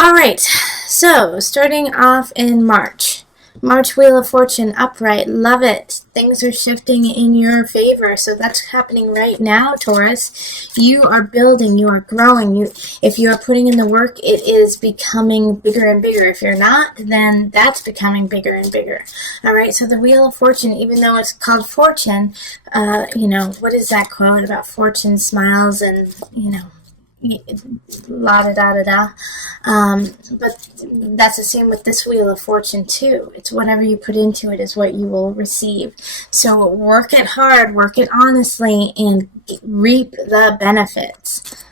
All right, so starting off in March. March Wheel of Fortune upright, love it. Things are shifting in your favor, so that's happening right now, Taurus. You are building, you are growing. If you are putting in the work, it is becoming bigger and bigger. If you're not, then that's becoming bigger and bigger. All right, so the Wheel of Fortune, even though it's called Fortune, what is that quote about fortune smiles and, la da da da da. But that's the same with this Wheel of Fortune too. It's whatever you put into it is what you will receive. So work it hard, work it honestly, and reap the benefits.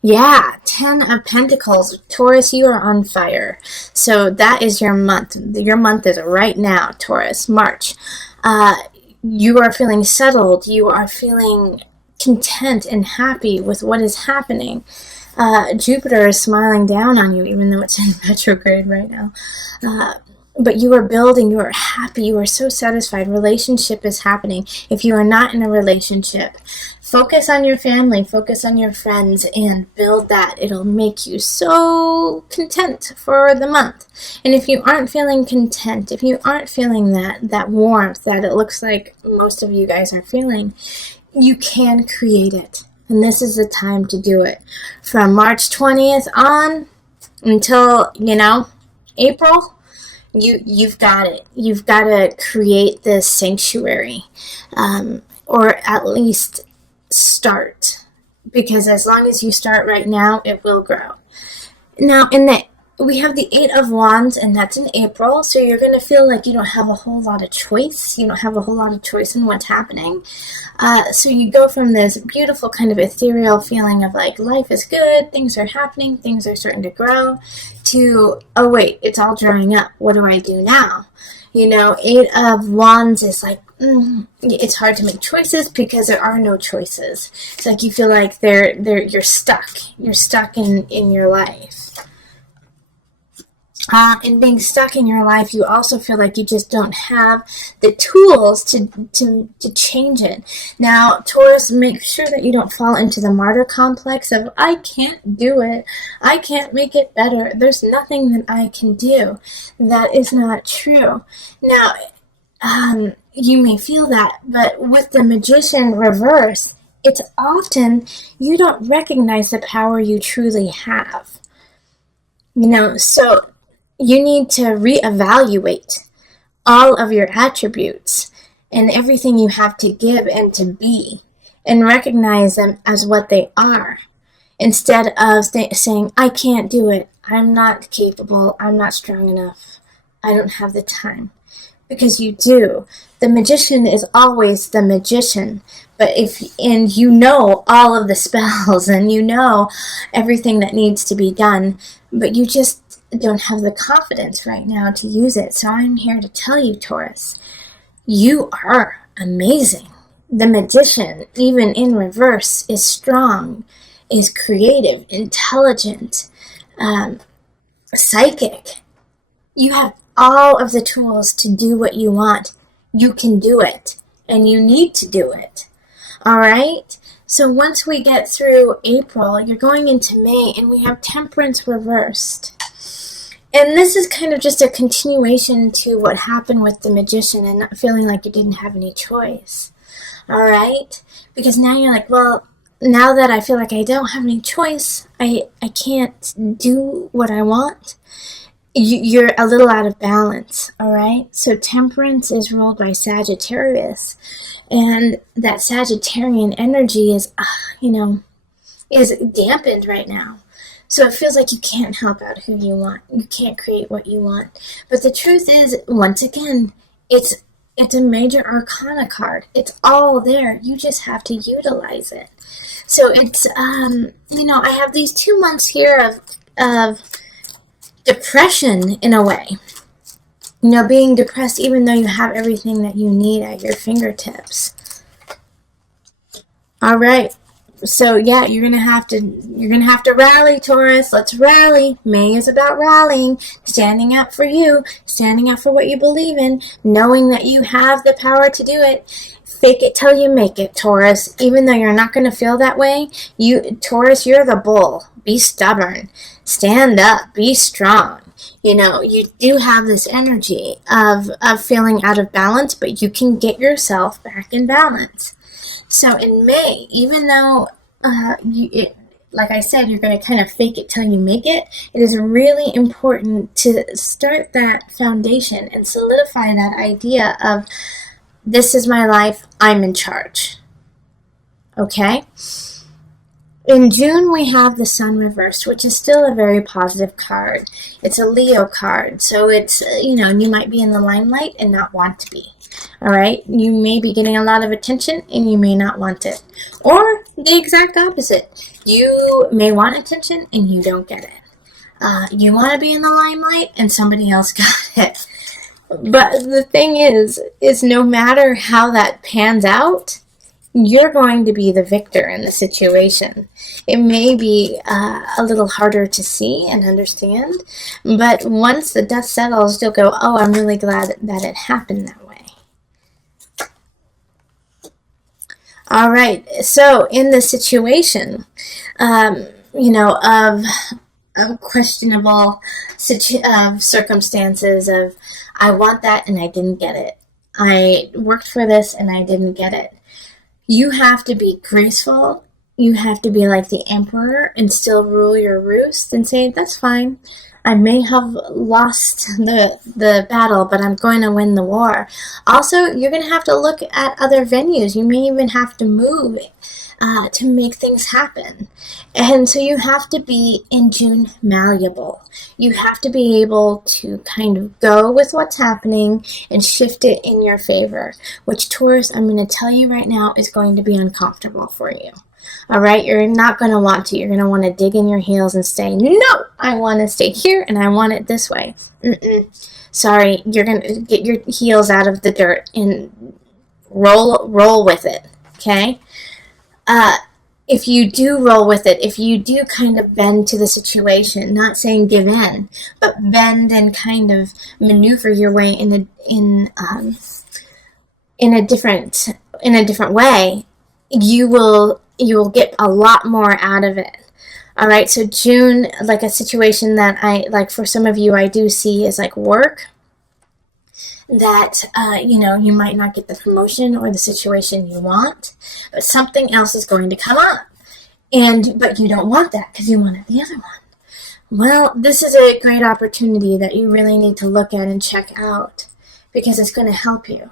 Yeah, 10 of Pentacles. Taurus, you are on fire. So that is your month. Your month is right now, Taurus, March. You are feeling settled. You are feeling content and happy with what is happening. Jupiter is smiling down on you, even though it's in retrograde right now. But you are building, you are happy, you are so satisfied. Relationship is happening. If you are not in a relationship, focus on your family, focus on your friends, and build that. It'll make you so content for the month. And if you aren't feeling content, if you aren't feeling that warmth that it looks like most of you guys are feeling, you can create it. And this is the time to do it. From March 20th on until, April, you've got it. You've got to create this sanctuary. Or at least start. Because as long as you start right now, it will grow. Now, we have the 8 of Wands, and that's in April, so you're going to feel like you don't have a whole lot of choice. You don't have a whole lot of choice in what's happening. So you go from this beautiful kind of ethereal feeling of like life is good, things are happening, things are starting to grow, to, oh wait, it's all drying up. What do I do now? 8 of Wands is like, it's hard to make choices because there are no choices. It's like you feel like you're stuck. You're stuck in your life. And being stuck in your life, you also feel like you just don't have the tools to change it. Now, Taurus, make sure that you don't fall into the martyr complex of, I can't do it. I can't make it better. There's nothing that I can do. That is not true. Now, you may feel that, but with the Magician reverse, it's often you don't recognize the power you truly have. So you need to reevaluate all of your attributes and everything you have to give and to be, and recognize them as what they are, instead of saying, I can't do it, I'm not capable, I'm not strong enough, I don't have the time. Because you do. The magician is always the magician. But you know all of the spells and you know everything that needs to be done, but you just don't have the confidence right now to use it. So I'm here to tell you, Taurus, you are amazing. The magician, even in reverse, is strong, is creative, intelligent, psychic. You have all of the tools to do what you want. You can do it, and you need to do it. All right? So once we get through April, you're going into May, and we have Temperance reversed. And this is kind of just a continuation to what happened with the Magician and not feeling like you didn't have any choice. All right? Because now you're like, well, now that I feel like I don't have any choice, I can't do what I want. You're a little out of balance, all right? So Temperance is ruled by Sagittarius, and that Sagittarian energy is dampened right now. So it feels like you can't help out who you want. You can't create what you want. But the truth is, once again, it's a major arcana card. It's all there. You just have to utilize it. So it's, I have these 2 months here of depression in a way. Being depressed even though you have everything that you need at your fingertips. All right. So yeah, you're gonna have to rally, Taurus. Let's rally. May is about rallying, standing up for you, standing up for what you believe in, knowing that you have the power to do it. Fake it till you make it, Taurus. Even though you're not going to feel that way, Taurus, you're the bull. Be stubborn. Stand up. Be strong. You know, you do have this energy of feeling out of balance, but you can get yourself back in balance. So in May, even though like I said, you're going to kind of fake it till you make it, it is really important to start that foundation and solidify that idea of, this is my life, I'm in charge. Okay? In June, we have the Sun reversed, which is still a very positive card. It's a Leo card, so it's, you know, you might be in the limelight and not want to be. All right? You may be getting a lot of attention and you may not want it. Or the exact opposite. You may want attention and you don't get it. You want to be in the limelight and somebody else got it. But the thing is no matter how that pans out, you're going to be the victor in the situation. It may be a little harder to see and understand, but once the dust settles, you'll go, oh, I'm really glad that it happened that way. All right, so in the situation, you know, of questionable circumstances of, I want that and I didn't get it. I worked for this and I didn't get it. You have to be graceful. You have to be like the emperor and still rule your roost and say, that's fine. I may have lost the battle, but I'm going to win the war. Also, you're going to have to look at other venues. You may even have to move to make things happen. And so you have to be, in June, malleable. You have to be able to kind of go with what's happening and shift it in your favor, which, Taurus, I'm going to tell you right now, is going to be uncomfortable for you. All right, you're not going to want to. You're going to want to dig in your heels and say, no, I want to stay here and I want it this way. Sorry, you're going to get your heels out of the dirt and roll with it, okay? If you do roll with it, if you do kind of bend to the situation, not saying give in, but bend and kind of maneuver your way in a different way, you will get a lot more out of it. All right, so June, like a situation that I like for some of you, I do see is like work. That, you know, you might not get the promotion or the situation you want, but something else is going to come up. But you don't want that because you wanted the other one. Well, this is a great opportunity that you really need to look at and check out because it's going to help you.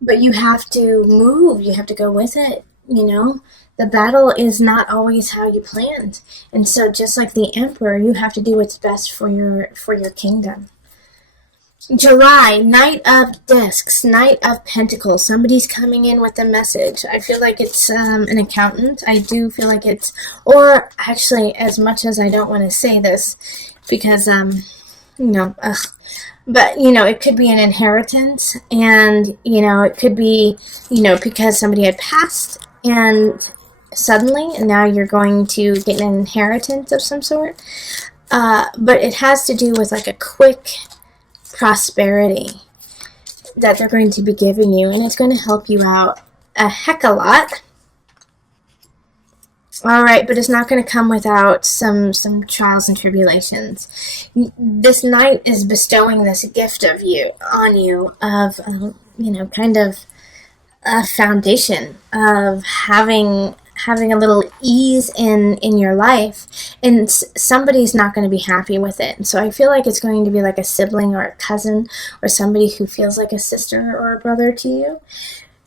But you have to move. You have to go with it, you know. The battle is not always how you planned. And so just like the emperor, you have to do what's best for your kingdom. July, Knight of Discs, Knight of Pentacles. Somebody's coming in with a message. I feel like it's an accountant. I do feel like it's, or actually, as much as I don't want to say this, because, you know, but, you know, it could be an inheritance, and, you know, it could be, you know, because somebody had passed, and suddenly, and now you're going to get an inheritance of some sort. But it has to do with, like, a quick prosperity that they're going to be giving you, and it's going to help you out a heck a lot. All right, but it's not going to come without some trials and tribulations. This knight is bestowing this gift of on you of you know, kind of a foundation of having a little ease in your life, and somebody's not going to be happy with it. And so I feel like it's going to be like a sibling or a cousin or somebody who feels like a sister or a brother to you,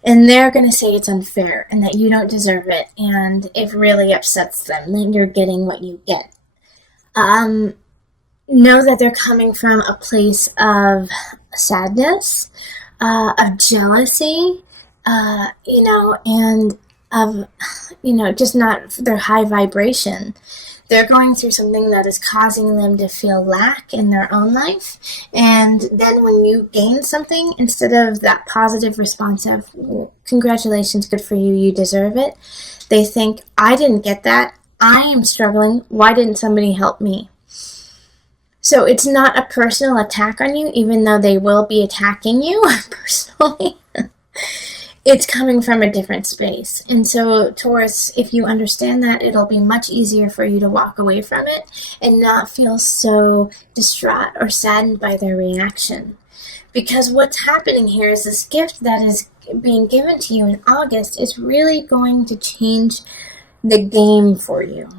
and they're going to say it's unfair and that you don't deserve it, and it really upsets them that you're getting what you get. Know that they're coming from a place of sadness, of jealousy, you know, and of, you know, just not their high vibration. They're going through something that is causing them to feel lack in their own life. And then when you gain something, instead of that positive response of, congratulations, good for you, you deserve it, they think, I didn't get that. I am struggling. Why didn't somebody help me? So it's not a personal attack on you, even though they will be attacking you personally. it's coming from a different space. And so, Taurus, if you understand that, it'll be much easier for you to walk away from it and not feel so distraught or saddened by their reaction. Because what's happening here is this gift that is being given to you in August is really going to change the game for you.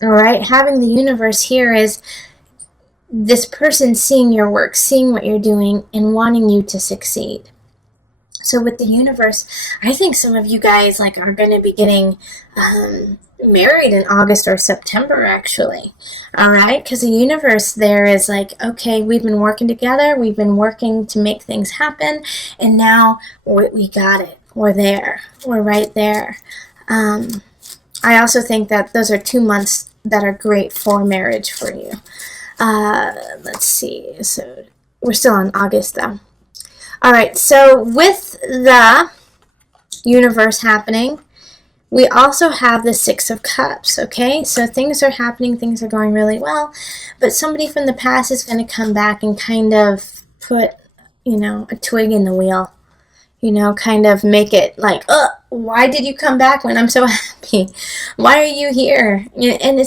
All right? Having the universe here is this person seeing your work, seeing what you're doing, and wanting you to succeed. So with the universe, I think some of you guys are going to be getting married in August or September, actually. All right? Because the universe there is okay, we've been working together. We've been working to make things happen. And now we got it. We're there. We're right there. I also think that those are 2 months that are great for marriage for you. Let's see. So we're still on August, though. All right, so with the universe happening, we also have the Six of Cups, okay? So things are happening, things are going really well, but somebody from the past is going to come back and kind of put, a twig in the wheel, kind of make it why did you come back when I'm so happy? Why are you here? And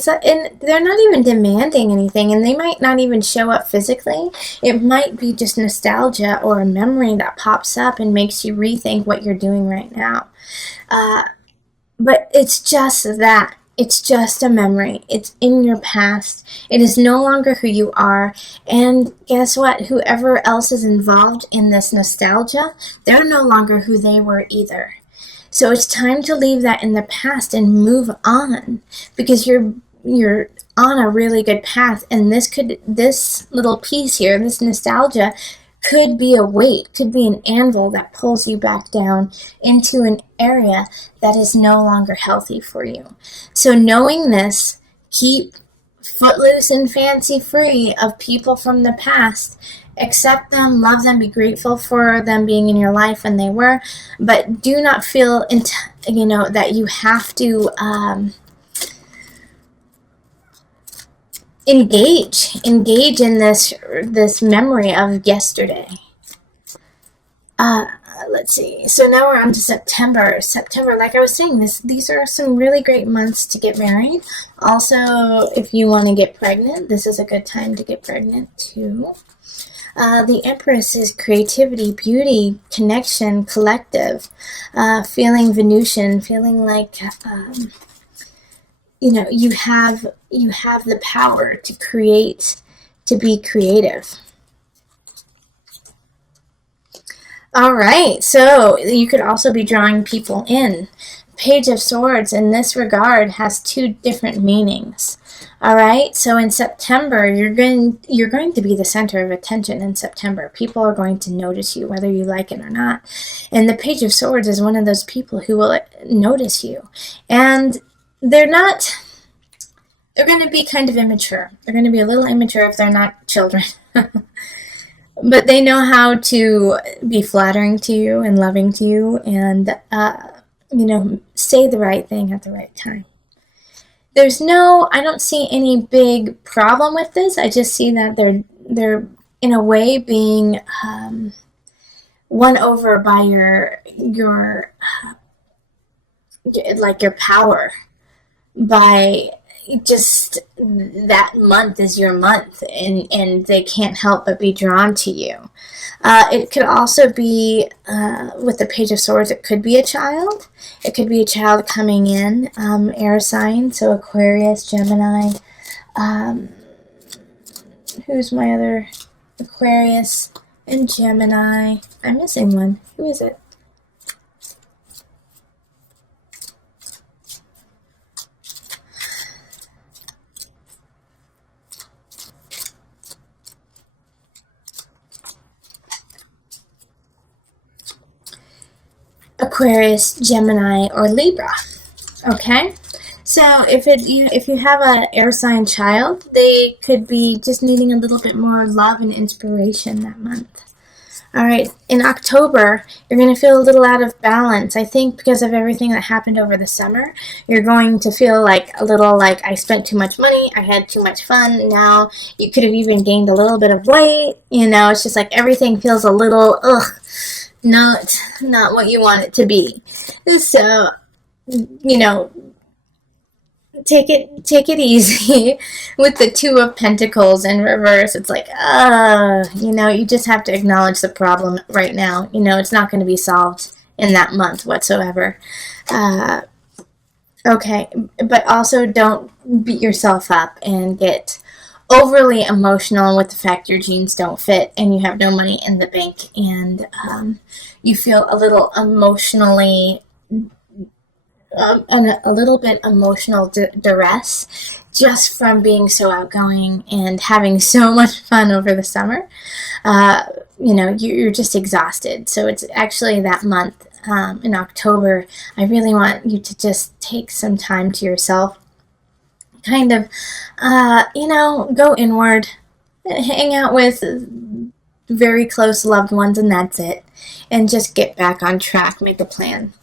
they're not even demanding anything, and they might not even show up physically. It might be just nostalgia or a memory that pops up and makes you rethink what you're doing right now. But it's just that. It's just a memory. It's in your past. It is no longer who you are. And guess what? Whoever else is involved in this nostalgia, they're no longer who they were either. So it's time to leave that in the past and move on, because you're on a really good path, and this little piece here, this nostalgia, could be a weight, could be an anvil that pulls you back down into an area that is no longer healthy for you. So knowing this, keep footloose and fancy free of people from the past. Accept them, love them, be grateful for them being in your life when they were, but do not feel that you have to engage in this memory of yesterday. Let's see. So now we're on to September. September, like I was saying, these are some really great months to get married. Also, if you want to get pregnant, this is a good time to get pregnant too. The Empress is creativity, beauty, connection, collective, feeling Venusian, feeling like you have the power to create, to be creative. All right, so you could also be drawing people in. Page of Swords in this regard has 2 different meanings. All right, so in September, you're going to be the center of attention in September. People are going to notice you, whether you like it or not. And the Page of Swords is one of those people who will notice you. And they're going to be kind of immature. They're going to be a little immature if they're not children. But they know how to be flattering to you and loving to you and, say the right thing at the right time. I don't see any big problem with this. I just see that they're in a way being won over by your power, by just that month is your month, and they can't help but be drawn to you. It could also be, with the Page of Swords, it could be a child. It could be a child coming in, air sign, so Aquarius, Gemini. Who's my other? Aquarius and Gemini. I'm missing one. Who is it? Aquarius, Gemini, or Libra. Okay, so if you have an air sign child, they could be just needing a little bit more love and inspiration that month. All right, in October, you're going to feel a little out of balance. I think because of everything that happened over the summer, you're going to feel a little like I spent too much money, I had too much fun. Now you could have even gained a little bit of weight. It's just like everything feels a little not what you want it to be. So, you know, take it easy. With the Two of Pentacles in reverse, it's like, you just have to acknowledge the problem right now. It's not going to be solved in that month whatsoever. Okay, but also don't beat yourself up and get overly emotional with the fact your jeans don't fit and you have no money in the bank, and you feel a little emotionally and a little bit emotional duress just from being so outgoing and having so much fun over the summer. You're just exhausted. So it's actually that month in October. I really want you to just take some time to yourself, kind of, go inward, hang out with very close loved ones, and that's it. And just get back on track, make a plan.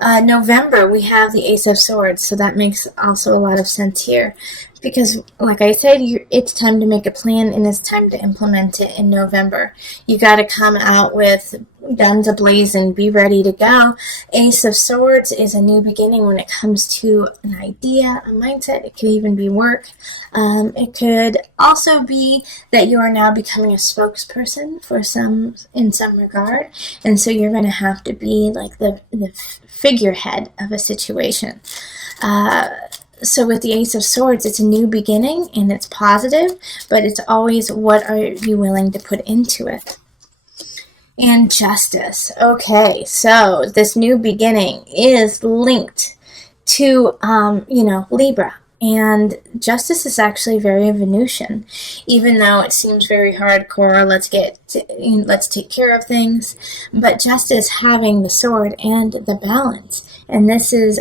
November, we have the Ace of Swords, so that makes also a lot of sense here. Because, like I said, it's time to make a plan, and it's time to implement it in November. You got to come out with guns a-blazing, be ready to go. Ace of Swords is a new beginning when it comes to an idea, a mindset. It could even be work. It could also be that you are now becoming a spokesperson in some regard, and so you're going to have to be like the figurehead of a situation. So with the Ace of Swords, it's a new beginning, and it's positive, but it's always, what are you willing to put into it? And Justice. Okay, so this new beginning is linked to, Libra. And Justice is actually very Venusian, even though it seems very hardcore. Let's take care of things. But Justice having the sword and the balance. And this is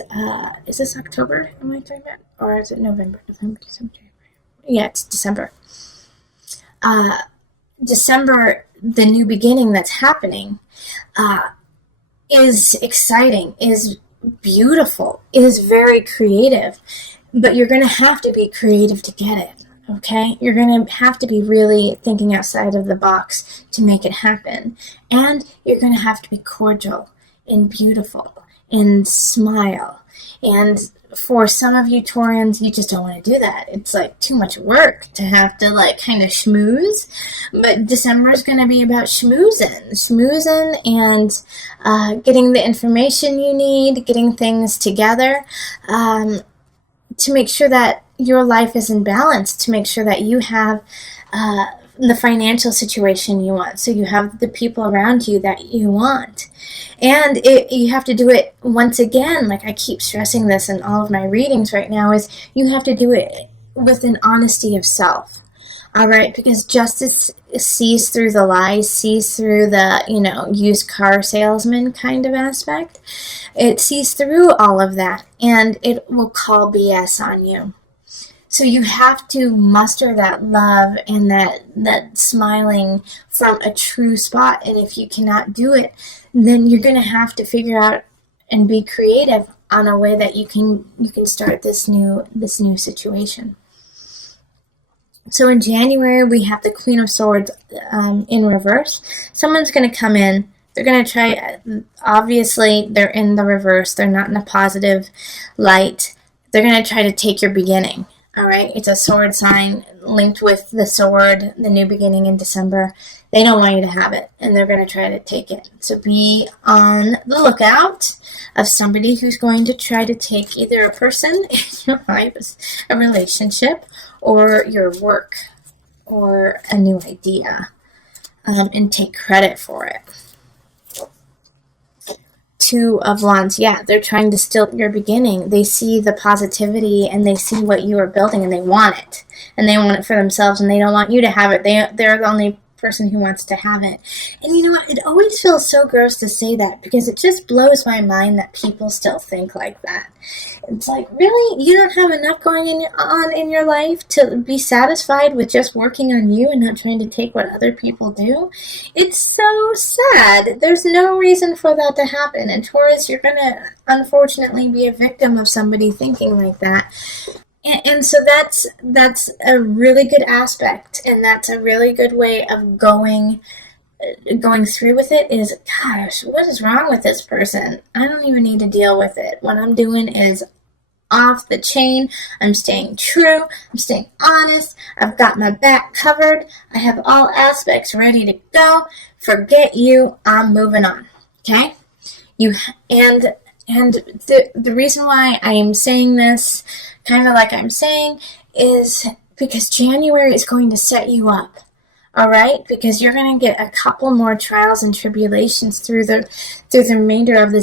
this October? Am I talking about? Or is it November? December. Yeah, it's December. December, the new beginning that's happening, is exciting, is beautiful, is very creative. But you're going to have to be creative to get it, okay? You're going to have to be really thinking outside of the box to make it happen. And you're going to have to be cordial and beautiful and smile. And for some of you Taurians, you just don't want to do that. It's like too much work to have to kind of schmooze. But December is going to be about schmoozing and getting the information you need, getting things together, to make sure that your life is in balance, to make sure that you have the financial situation you want, so you have the people around you that you want. And you have to do it once again, like I keep stressing this in all of my readings right now, is you have to do it with an honesty of self. All right, because Justice sees through the lies, sees through the, used car salesman kind of aspect. It sees through all of that, and it will call BS on you. So you have to muster that love and that smiling from a true spot. And if you cannot do it, then you're going to have to figure out and be creative on a way that you can start this new situation. So in January, we have the Queen of Swords in reverse. Someone's going to come in. They're going to try, obviously, they're in the reverse. They're not in a positive light. They're going to try to take your beginning. All right, it's a sword sign linked with the sword, the new beginning in December. They don't want you to have it, and they're going to try to take it. So be on the lookout of somebody who's going to try to take either a person in your life, a relationship, or your work, or a new idea, and take credit for it. Two of Wands, yeah, they're trying to steal your beginning. They see the positivity and they see what you are building and they want it. And they want it for themselves and they don't want you to have it. They're the only person who wants to have it. And you know what? It always feels so gross to say that because it just blows my mind that people still think like that. It's like, really? You don't have enough going on in your life to be satisfied with just working on you and not trying to take what other people do? It's so sad. There's no reason for that to happen. And Taurus, you're going to unfortunately be a victim of somebody thinking like that. And so that's a really good aspect, and that's a really good way of going going through with it is, gosh, what is wrong with this person? I don't even need to deal with it. What I'm doing is off the chain. I'm staying true. I'm staying honest. I've got my back covered. I have all aspects ready to go. Forget you. I'm moving on. Okay? And the reason why I am saying this, kind of like I'm saying, is because January is going to set you up. All right, because you're going to get a couple more trials and tribulations through the remainder of the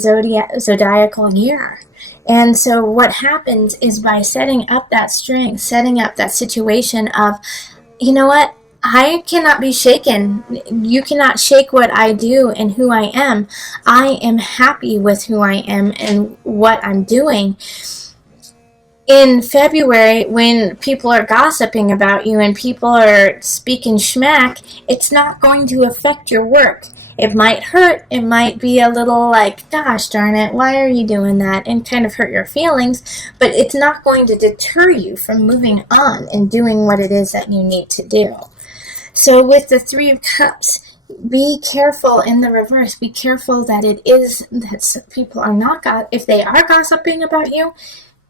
zodiacal year. And so what happens is, by setting up that string, setting up that situation of, you know what, I cannot be shaken. You cannot shake what I do and who I am. I am happy with who I am and what I'm doing. In February, when people are gossiping about you and people are speaking schmack, it's not going to affect your work. It might hurt. It might be a little like, gosh darn it, why are you doing that? And kind of hurt your feelings. But it's not going to deter you from moving on and doing what it is that you need to do. So with the Three of Cups, be careful in the reverse. Be careful that it is that people are not, if they are gossiping about you,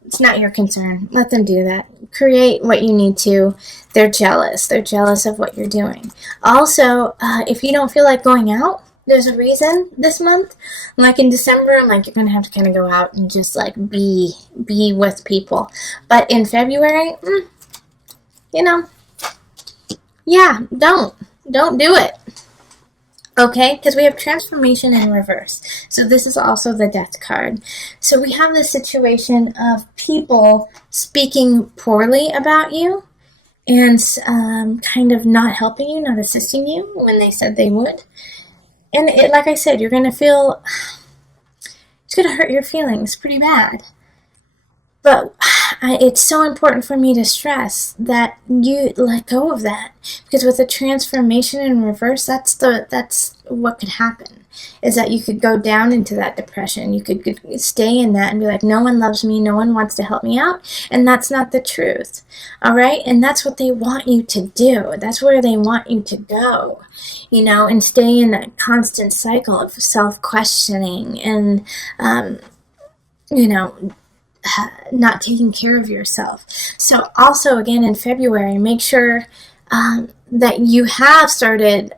it's not your concern. Let them do that. Create what you need to. They're jealous. They're jealous of what you're doing. Also, if you don't feel like going out, there's a reason this month. Like in December, I'm like, you're going to have to kind of go out and just like be with people. But in February, yeah, don't do it. Okay, because we have transformation in reverse. So this is also the Death card. So we have this situation of people speaking poorly about you and kind of not helping you, not assisting you when they said they would. And like I said, you're going to feel, it's going to hurt your feelings pretty bad. But it's so important for me to stress that you let go of that, because with the transformation in reverse, that's what could happen, is that you could go down into that depression. You could stay in that and be like, no one loves me, no one wants to help me out, and that's not the truth. All right, and that's what they want you to do. That's where they want you to go, and stay in that constant cycle of self-questioning and not taking care of yourself. So also, again, in February, make sure that you have started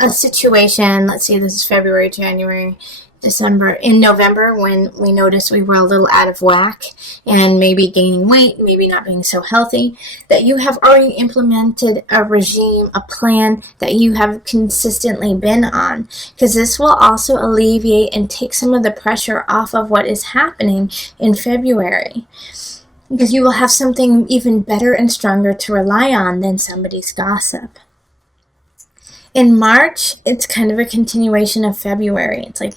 a situation. Let's see, this is February, January, December. In November, when we noticed we were a little out of whack and maybe gaining weight, maybe not being so healthy, that you have already implemented a regime, a plan that you have consistently been on, because this will also alleviate and take some of the pressure off of what is happening in February, because you will have something even better and stronger to rely on than somebody's gossip. In March, it's kind of a continuation of February. It's like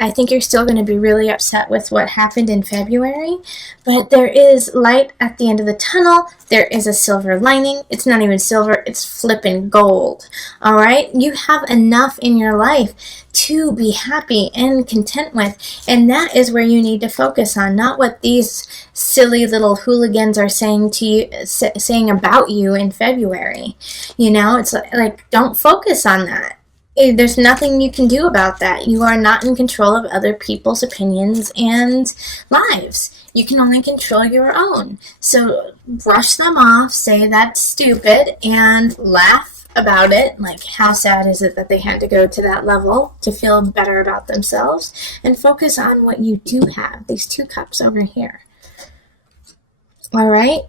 I think you're still going to be really upset with what happened in February, but there is light at the end of the tunnel. There is a silver lining. It's not even silver, it's flipping gold. All right? You have enough in your life to be happy and content with, and that is where you need to focus on, not what these silly little hooligans are saying to you, saying about you in February. It's like don't focus on that. There's nothing you can do about that. You are not in control of other people's opinions and lives. You can only control your own. So brush them off, say that's stupid, and laugh about it. Like, how sad is it that they had to go to that level to feel better about themselves, and focus on what you do have, these 2 cups over here. All right?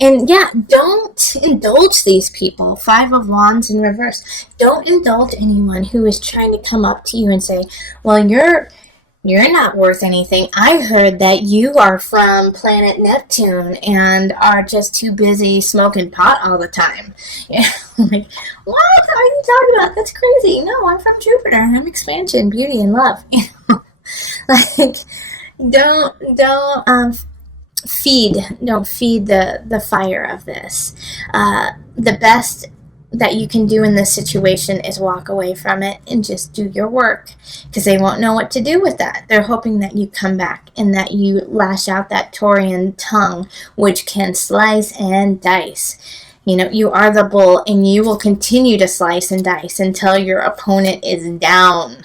And yeah, don't indulge these people. 5 of Wands in reverse. Don't indulge anyone who is trying to come up to you and say, well, you're not worth anything. I heard that you are from planet Neptune and are just too busy smoking pot all the time. Like, what are you talking about? That's crazy. No, I'm from Jupiter. I'm expansion, beauty, and love. Like, don't feed the fire of this. The best that you can do in this situation is walk away from it and just do your work, because they won't know what to do with that. They're hoping that you come back and that you lash out that Taurian tongue, which can slice and dice. You are the bull, and you will continue to slice and dice until your opponent is down.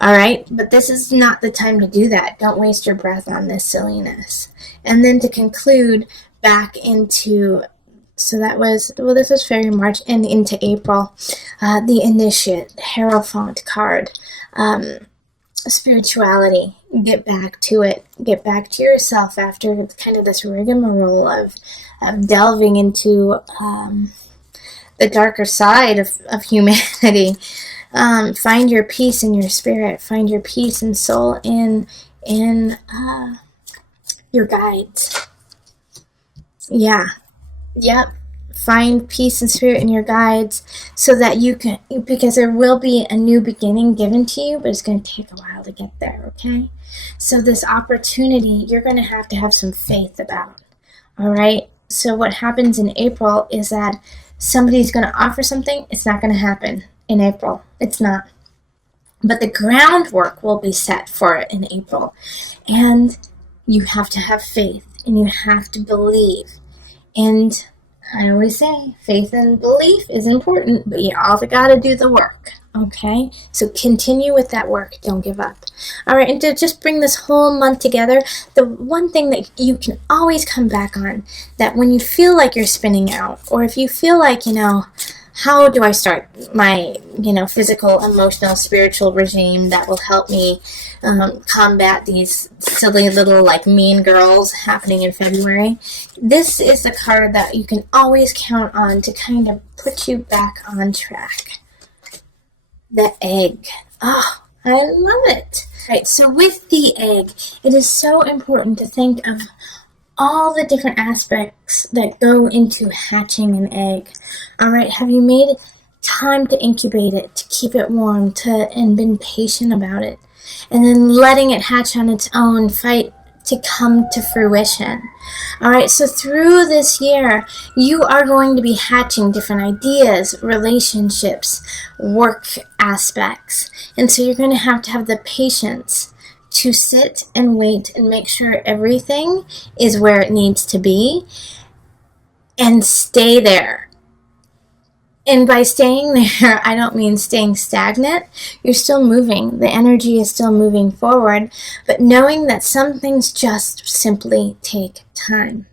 All right? But this is not the time to do that. Don't waste your breath on this silliness. And then to conclude, back into, so that was, well, this was February, March, and into April, the Initiate, Hierophant card, spirituality. Get back to it. Get back to yourself after kind of this rigmarole of delving into the darker side of humanity. Find your peace in your spirit. Find your peace and soul in your guides. Yeah. Yep. Find peace and spirit in your guides so that you can, because there will be a new beginning given to you, but it's going to take a while to get there, okay? So this opportunity, you're going to have some faith about, all right? So what happens in April is that somebody's going to offer something. It's not going to happen in April. It's not. But the groundwork will be set for it in April. And you have to have faith, and you have to believe. And I always say, faith and belief is important, but you all got to do the work, okay? So continue with that work. Don't give up. All right, and to just bring this whole month together, the one thing that you can always come back on, that when you feel like you're spinning out, or if you feel like, how do I start my, physical, emotional, spiritual regime that will help me combat these silly little, mean girls happening in February? This is the card that you can always count on to kind of put you back on track. The egg. Oh, I love it. Right, so with the egg, it is so important to think of all the different aspects that go into hatching an egg. All right, have you made time to incubate it, to keep it warm, and been patient about it? And then letting it hatch on its own, fight to come to fruition. All right, so through this year, you are going to be hatching different ideas, relationships, work aspects. And so you're going to have the patience to sit and wait and make sure everything is where it needs to be and stay there. And by staying there, I don't mean staying stagnant. You're still moving. The energy is still moving forward, but knowing that some things just simply take time.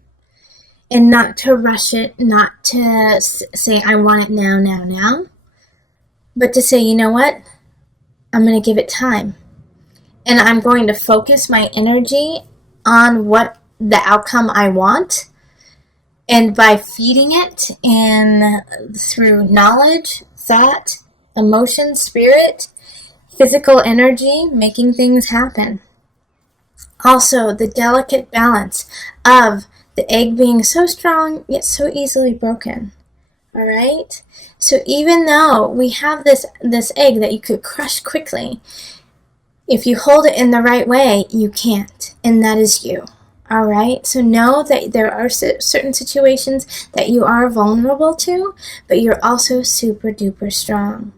And not to rush it, not to say, I want it now, but to say, you know what? I'm going to give it time. And I'm going to focus my energy on what the outcome I want. And by feeding it through knowledge, thought, emotion, spirit, physical energy, making things happen. Also, the delicate balance of the egg being so strong, yet so easily broken. All right? So even though we have this egg that you could crush quickly, if you hold it in the right way, you can't. And that is you. All right? So know that there are certain situations that you are vulnerable to, but you're also super duper strong.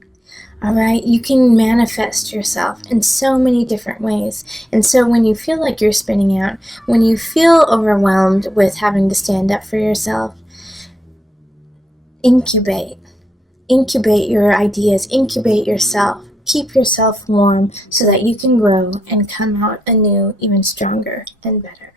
All right? You can manifest yourself in so many different ways. And so when you feel like you're spinning out, when you feel overwhelmed with having to stand up for yourself, incubate. Incubate your ideas. Incubate yourself. Keep yourself warm so that you can grow and come out anew, even stronger and better.